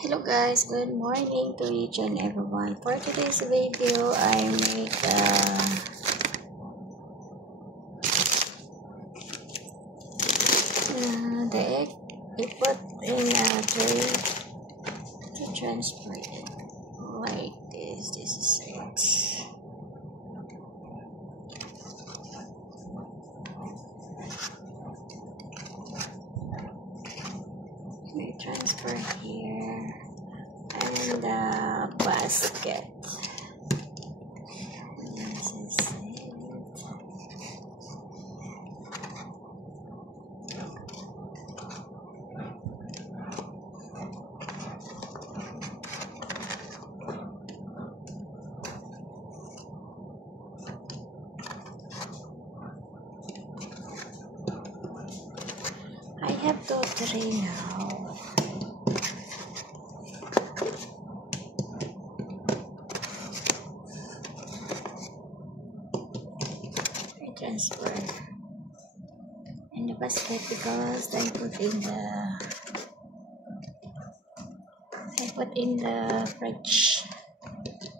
Hello guys, good morning to each and everyone. For today's video, I make the egg. I put in a tray to transfer it like this. This is it. I transfer here and the basket. This is it. I have to tray now. Transfer in the basket because I put in the fridge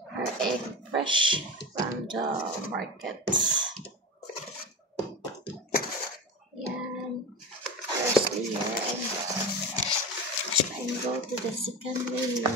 her egg fresh from the market. Yeah, first layer and go to the second layer.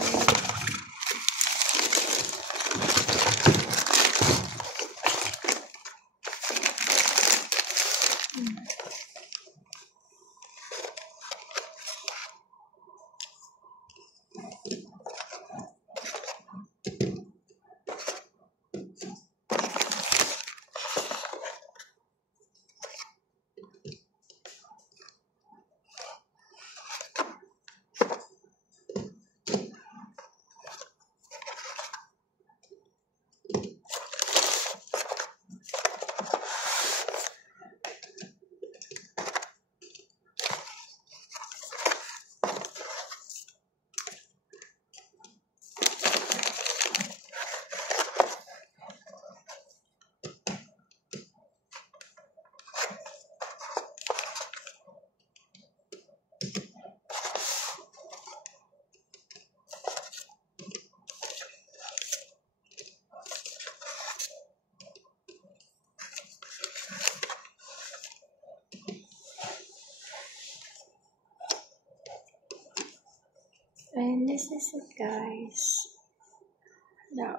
And this is it, guys.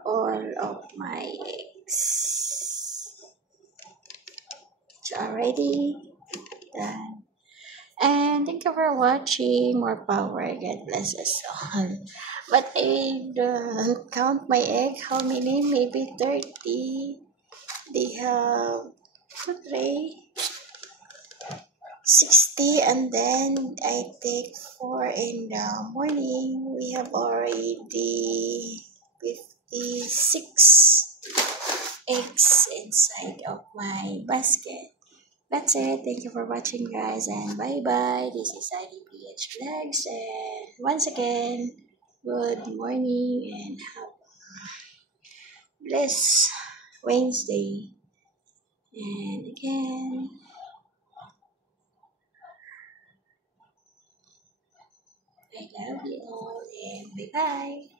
All of my eggs. It's already done. And thank you for watching. More power. God bless us all. But I don't count my egg. How many? Maybe 30. They have 3, 60, and then I take 4 in the morning. We have already 56 eggs inside of my basket. That's it. Thank you for watching, guys, and bye bye. This is IDPH Vlogs, and once again, good morning and have a blessed Wednesday. And again, I love you all, and bye bye.